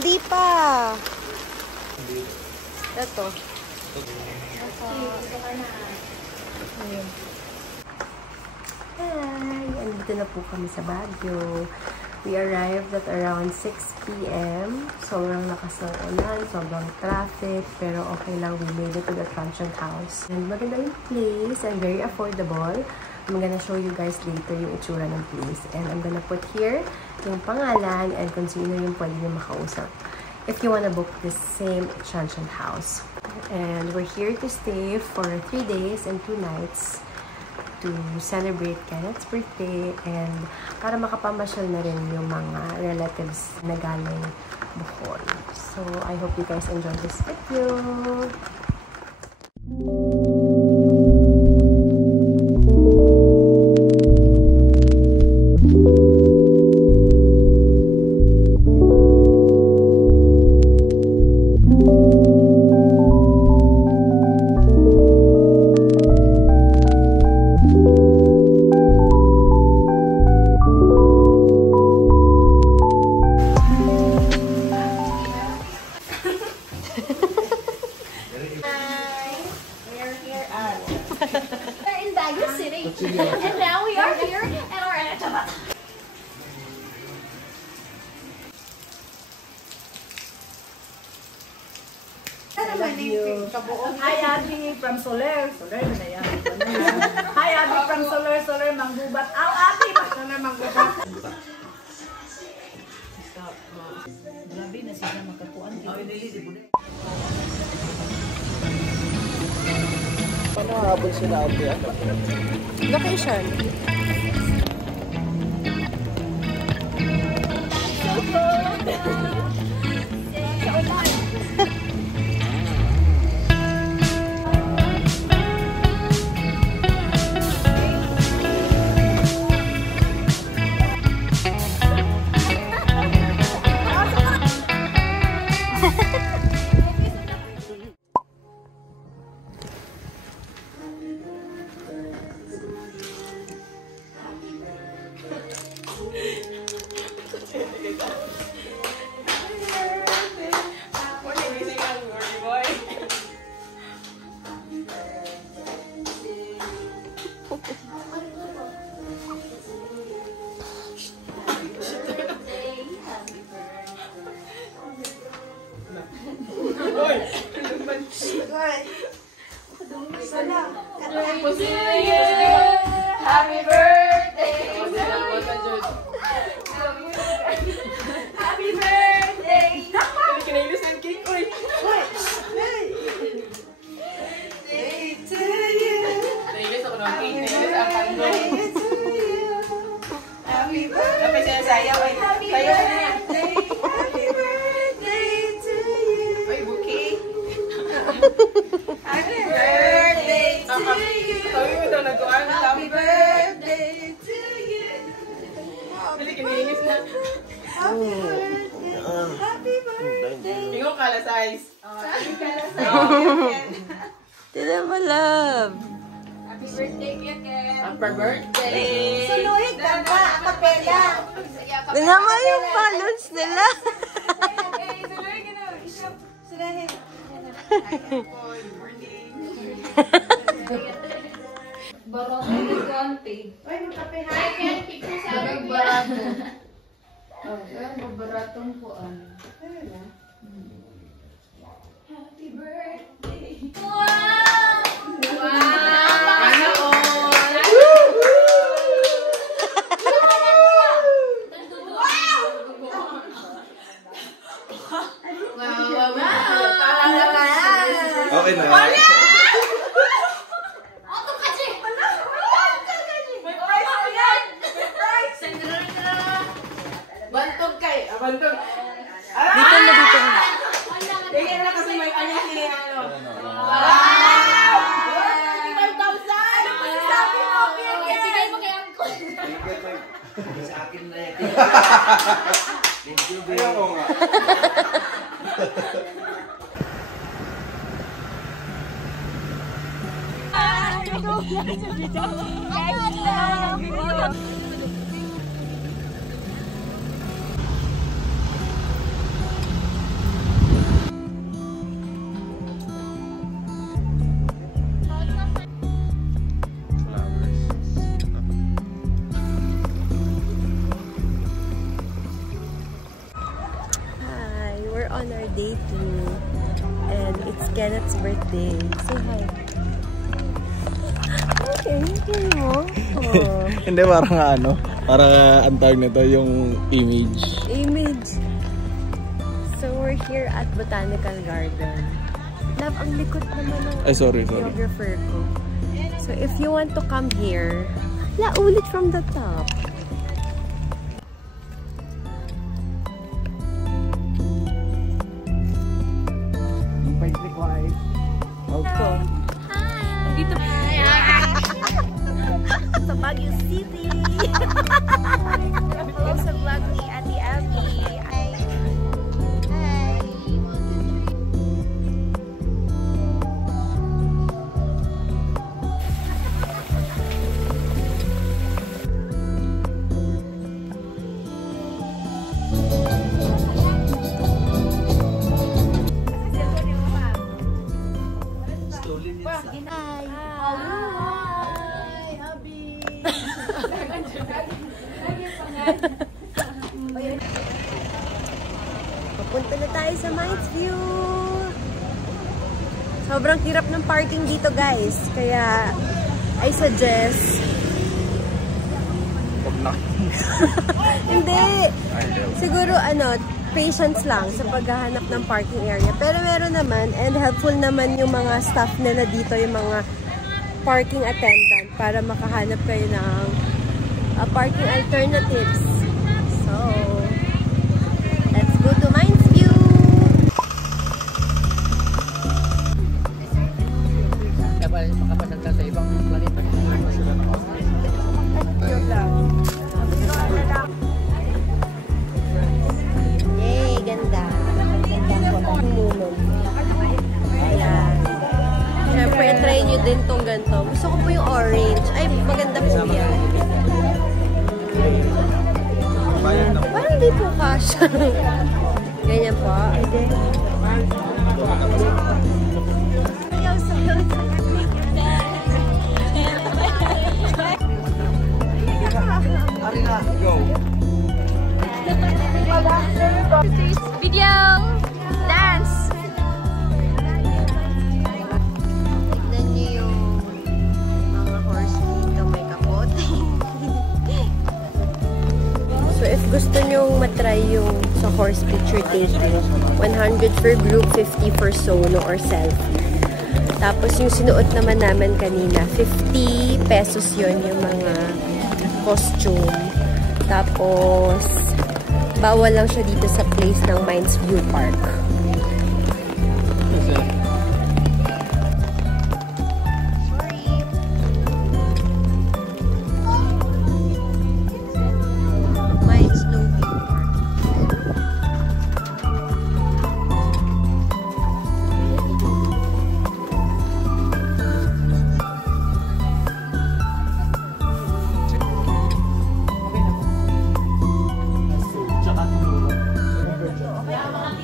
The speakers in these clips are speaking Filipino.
Hindi pa. Ito. Hi! Andito na po kami sa Baguio. We arrived at around 6 p.m. Sobrang lakas ng ulan, sobrang traffic, pero okay lang, we made it to the Transient House. And maganda yung place and very affordable. I'm gonna show you guys later yung itsura ng place. And I'm gonna put here yung pangalan and kung sino yung pwede nyo makausap if you wanna book this same Transient House. And we're here to stay for 3 days and 2 nights to celebrate Kenneth's birthday and para makapamasyal na rin yung mga relatives na galing Bohol. So, I hope you guys enjoy this video. And now we are here and we're at a Hi, Abby from Soler. Soler na yan. Hi, Abby from Soler. Soler, Manggubat. Aw, Abby! Soler, Manggubat. Grabe na sila magkakuan. Paano habol sila, Abby? Location. Happy birthday to you. Happy birthday. Can I use that cake? Oi! Day to you. Happy birthday to you. Happy birthday. Happy birthday. Happy birthday to you. Ay, bouquet. Happy birthday to you. Sabi mo daw nagkuhan. Happy birthday to you. Dali, kinainis na. Happy birthday. Happy birthday. Tingong kala size. Happy birthday. Tila mo, love. Happy birthday, Ken. Happy birthday. Suluhin ka ba? Kapela. Tingnan mo yung balloons nila. Suluhin ka na. Suluhin. Barato yung konti. Ay, magkape. Hi, Ken. Picture sa akin. Barato. Baratong po. Happy birthday. Wow! Okay na. Bantog kay. Bantog. Dito na, dito na. Tingnan na kasi may kanya sila ano. Wow! 55,000! Ano pa sabi mo? Sige mo kay Uncle. Sa akin na yan. Thank you, baby. Ayaw ko nga. today too. And it's Kenneth's birthday. Say hi. Okay, okay mo. Oh. Hindi, parang ano, parang ang tawag nito yung image. Image. So we're here at Botanical Garden. Love, ang likod naman ng Sorry. videographer ko. So if you want to come here, ulit from the top. Okay. Dito sa Baguio City. Sa vlog ni Ate Abby. Papunta na tayo sa Mines View. Sobrang hirap ng parking dito, guys. Kaya, I suggest... Hindi. Siguro, patience lang sa paghahanap ng parking area. Pero meron naman, and helpful naman yung mga staff nila dito, yung mga parking attendant, para makahanap kayo ng parking alternatives. So, let's go to Mines View! Makapasagta sa ibang planeta. Yay! Ganda! Ganda po ang moment. Ayan. Siyempre, try nyo din tong ganito. Gusto ko po yung orange. Ay, maganda po yan. Parang di po kasha. Ganyan po. Arina, go! Video! Dance! Tignan nyo yung mga horse dito. May kapote. So, if gusto nyo matry yung sa horse picture taking, 100 for group, 50 for solo or selfie. Tapos, yung sinuot naman namin kanina, 50 pesos yun yung mga costume. Tapos, bawal lang siya dito sa place ng Mines View Park.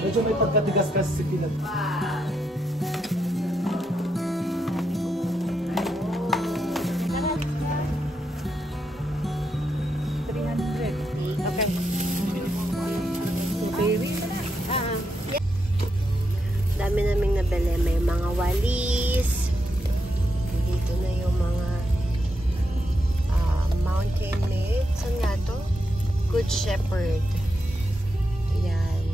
Medyo may pagkatigas kasi si Pinat. Dami naming nabili. May mga walis. Dito na yung mga mountain made. Saan nga to? Good Shepherd. Ayan.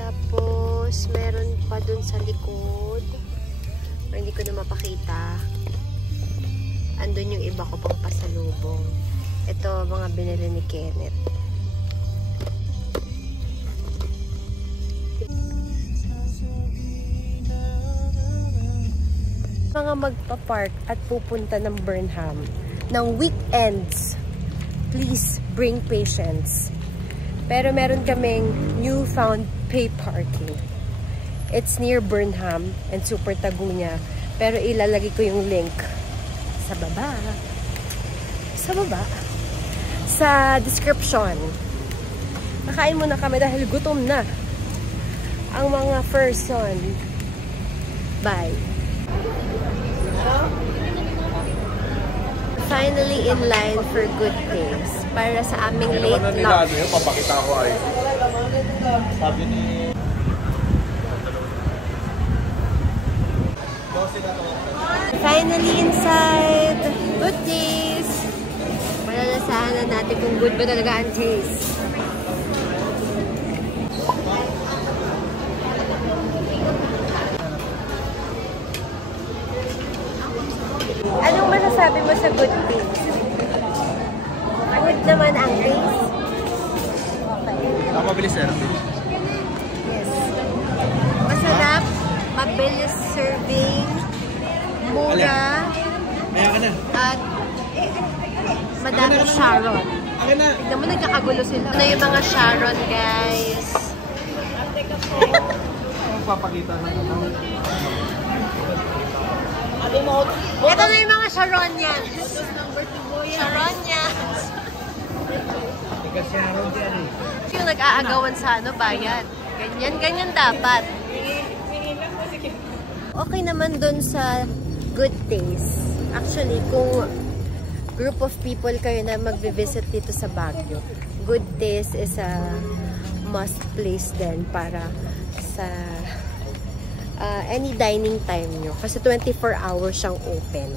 Tapos, meron pa dun sa likod. Or hindi ko na mapakita. Andun yung iba ko pang pasalubong. Ito, mga binili ni Kenneth. Mga magpa-park at pupunta ng Burnham ng weekends, please bring patience. Pero meron kaming newfound pay parking. It's near Burnham and Super Tagunya. Pero ilalagay ko yung link sa baba. Sa baba. Sa description. Nakain muna kami dahil gutom na ang mga person. Bye. finally in line for Good Days para sa aming late lunch. Papakita ko ay. Sabi ni... Finally inside Good Days. Malalasahan na natin kung good ba talaga ang taste. Anong masasabi mo sa Good Days? Good naman ang taste? Okay. Mabilis na. Yes. Masarap, mabilis serving, mura, at madaming Sharon. Tignan mo, nagkakagulo sila. Ano yung mga Sharon, guys? Papakita na ito. Ito na yung mga Sharon yan. Sharon yan. Yung nag-aagawan sa ano, bayad. Ganyan dapat. Okay naman dun sa Good Days. Actually, kung group of people kayo na magbe-visit dito sa Baguio, Good Days is a must place din para sa any dining time nyo. Kasi 24 hours siyang open.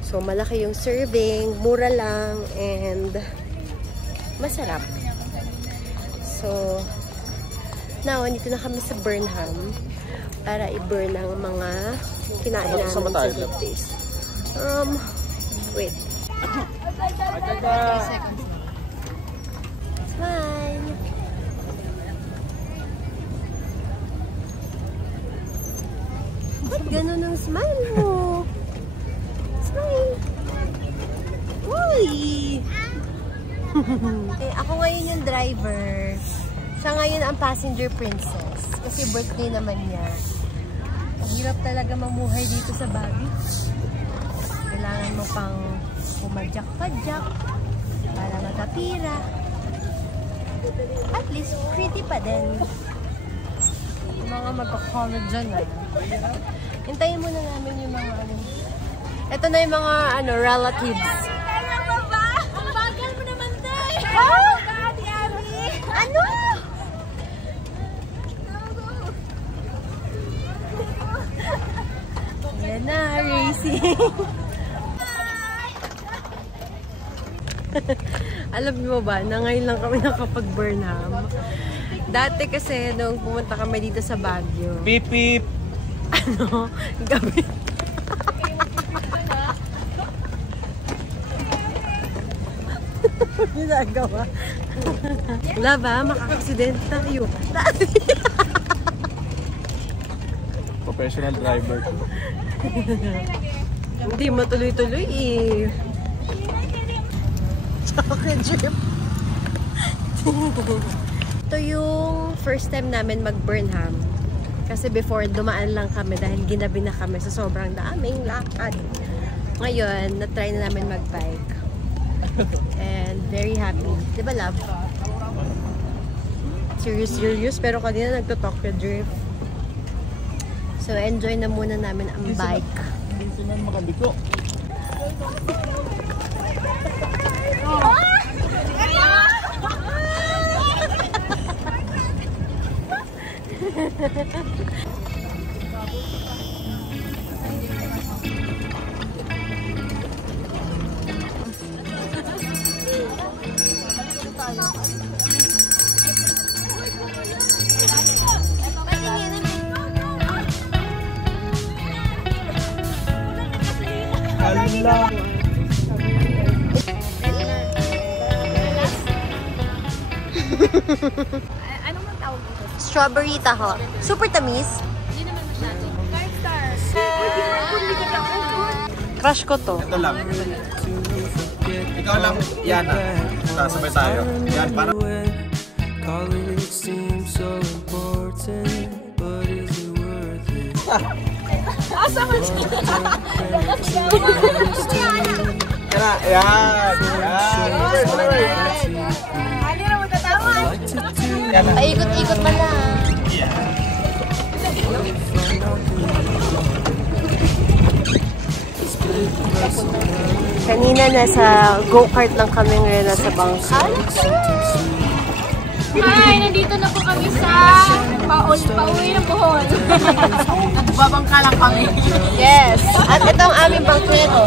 So, malaki yung serving, mura lang, and masarap. So, now, andito na kami sa Burnham para i-burn ang mga kinain namin sa Good Days. Wait. 30 seconds. Smile! Ba't ganun ang smile mo? Smile! Uy! Okay, ako ngayon yung driver. Siya ngayon ang passenger princess. Kasi birthday naman niya. Ang hirap talaga mamuhay dito sa Baguio. Kailangan mo pang pumadyak-padyak para matapira. At least, pretty pa din. Yung mga magkakolod dyan hintayin muna namin yung mga ano. Ito na yung mga ano, relatives. Ang bagal mo naman, Day! Oh! Ate Abby! Ano? Yan na, racing. Alam mo ba, na ngayon lang kami nakapag-Burnham. Dati kasi, nung pumunta kami dito sa Baguio. Beep, beep. Ano? Gabi. Ginagawa. Wala ba? Makakasidente tayo. Professional driver. Hindi matuloy-tuloy eh. Chocolate drip. Ito yung first time namin mag-Burnham. Kasi before, dumaan lang kami dahil ginabi na kami sa sobrang daming lakad. Ngayon, na-try na namin mag-bike. And very happy. Diba, love? Serious. Pero kanina nagto-Tokyo drift. So, enjoy na muna namin ang bike. Dito na makabiko. Hala. Anong mang tawag dito? Strawberry taho. Super tamis. Hindi naman masyado. Star. Crush ko to. Ito lang. Ikaw lang, Yana. Sabay tayo. Yan, para. Calling it seems so important, but is it worth it? Asa man siya? Yan, yan. Ano na matatawan? Yan. Ay, ikot-ikot pa na. Kanina nasa go-kart lang kami, ngayon nasa bangka. Hi! Nandito na po kami sa pauwi ng Bohol. Nagbabangka lang kami. Yes! At ito ang aming bangkwero.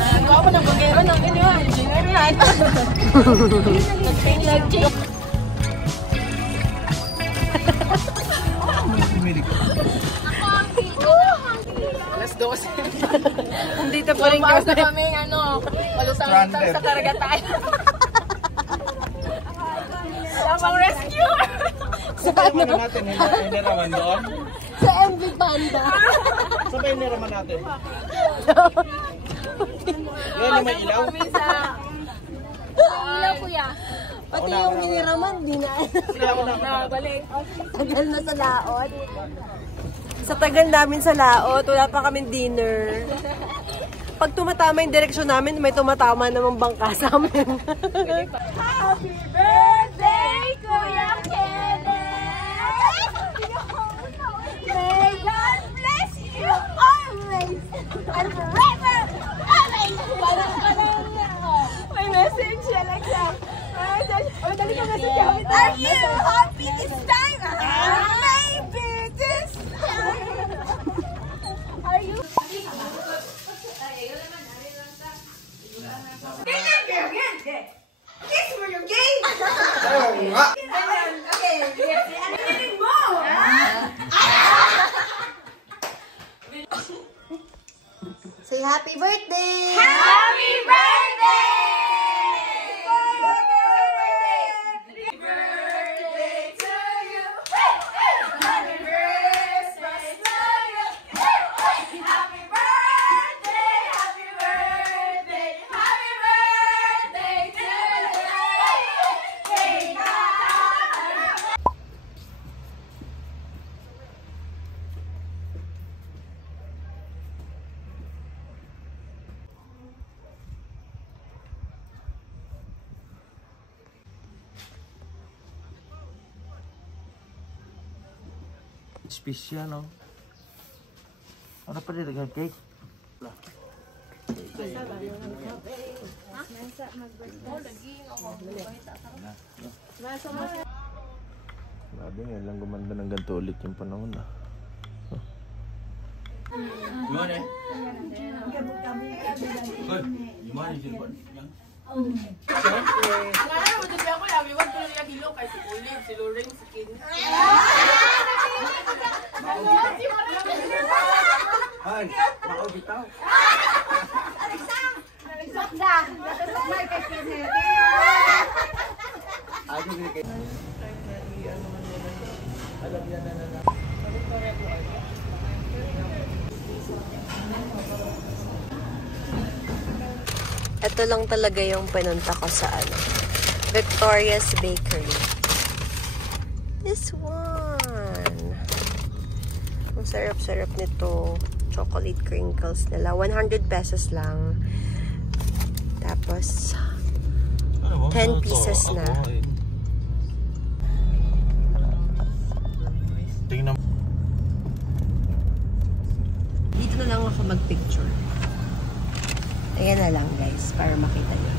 Nagawa ko ng bagero ng inyo. Engineer lahat. Nag-change. Alas 12. Nandito pa rin kami. Malutang-lutang sa karagatan. Wala pang rescue! Saan na natin? Hiniraman doon? Sa MV Panda. Saan ba hiniraman natin? Yan yung may ilaw? Ilaw, kuya. Pati yung hiniraman, di na. Balik. Tagal na sa laot. Sa tagal namin sa laot, wala pa kaming dinner. Pag tumatama yung direksyon namin, may tumatama namang bangka sa amin. Happy birthday, Kuya Kenneth! May God bless you always and forever, always! May message siya like that. Dali ka message kami. Are you happy this time? Maybe this time. Are you? Kiss for your game! Oo nga! Okay, anything more? Say happy birthday! Happy birthday! Happy birthday to you! Happy Christmas to you! Happy birthday! Happy birthday! Happy birthday to you! Hey, God! Special, no? Ano pa rin ang cake? Grabe nga lang gumanda ng ganito ulit yung panahon na. Gimana eh? Hoy, gimana sih buat yang? Ngayon, hindi ako lang. Iwan ko nila dilo kay si Ulib, si Loring, si Kin. Ay, bitaw. Ito lang talaga yung pinunta ko sa Victoria's Bakery. This one. Ang sarap-sarap nito. Chocolate crinkles nila. 100 pesos lang. Tapos, 10 pieces na. Tingnan. Dito na lang ako mag-picture. Ayan na lang guys, para makita nyo.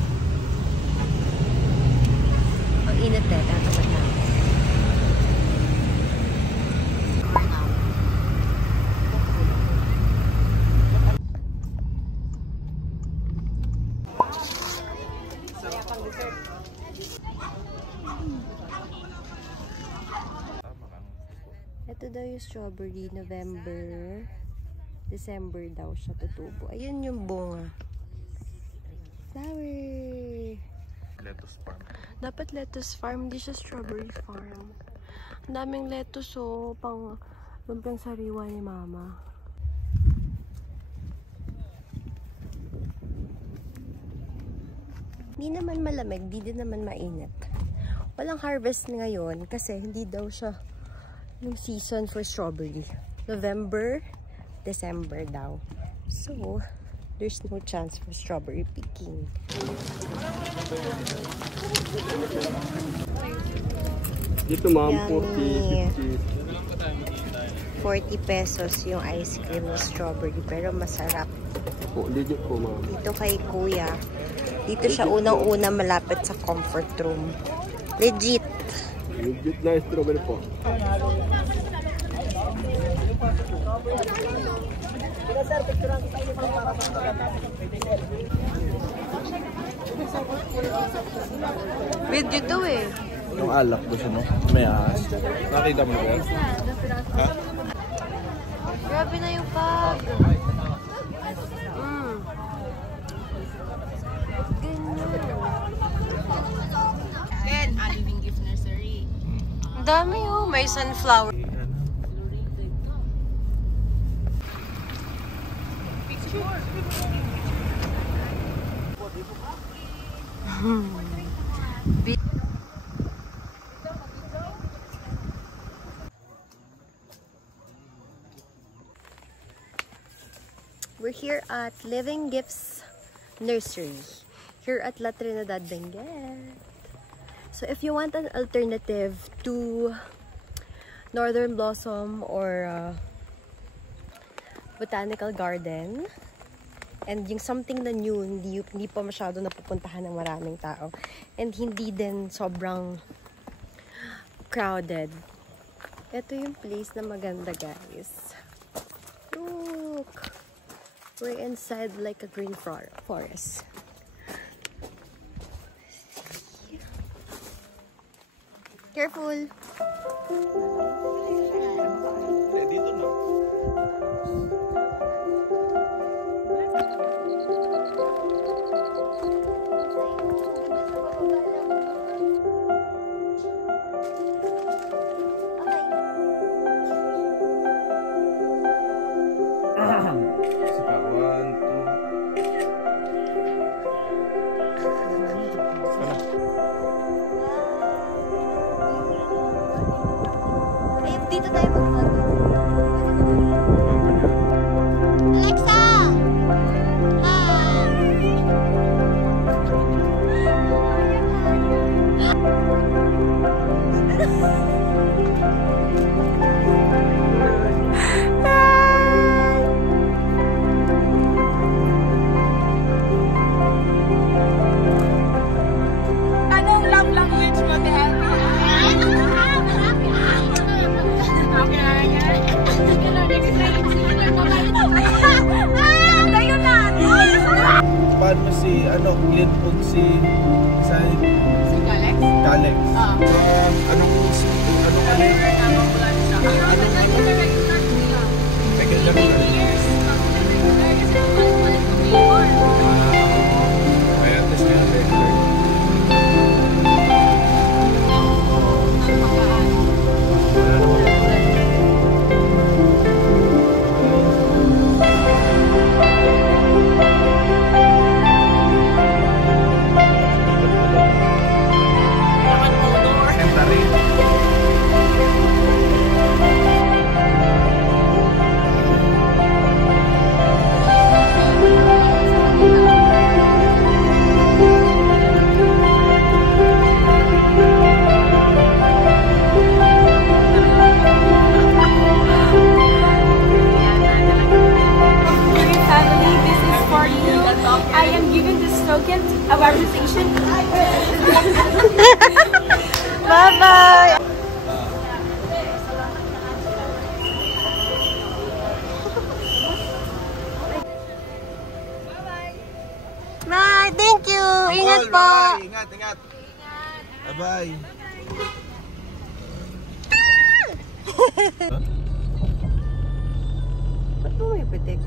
Ang init eh, tatapad na. Ito daw yung strawberry, November, December daw siya tutubo. Ayun yung bunga. Flower! Lettuce farm. Dapat lettuce farm, hindi siya strawberry farm. Ang daming lettuce pang lumpiang sariwa ni mama. Hindi naman malamig, hindi din naman mainit. Walang harvest ngayon kasi hindi daw siya yung season for strawberry. November, December daw. So, there's no chance for strawberry picking. Dito ma'am, 40, 50. 40 pesos yung ice cream na strawberry pero masarap. Po, legit po, ma'am. Dito kay Kuya. Dito siya unang-una malapit sa comfort room. Legit. Legit na strawberry po. With you too eh. Yung alak ko siya, no? May ahas. Nakita mo ba? Ha? Grabe na yung pag. Living Gift Nursery. Ang dami oh. May sunflower. We're here at Living Gifts Nursery, here at La Trinidad, Benguet. So if you want an alternative to Northern Blossom or Botanical Garden, and yung something na new, hindi pa masyado napupuntahan ng maraming tao, and hindi din sobrang crowded, ito yung place na maganda, guys. Look! We're inside like a green forest. Careful! Dito na. Sika, 1, 2. Ay, dito tayo mag-vlog. Alexa! Anong love language mo, Del? Paano si, Clint ug si Alex? Alex? Anong second lang na. Kaya test nila regular. I am giving this token of appreciation. Bye-bye! Bye! Thank you! Ingat po! Ingat, ingat! Bye-bye! Ba't mo may pitik?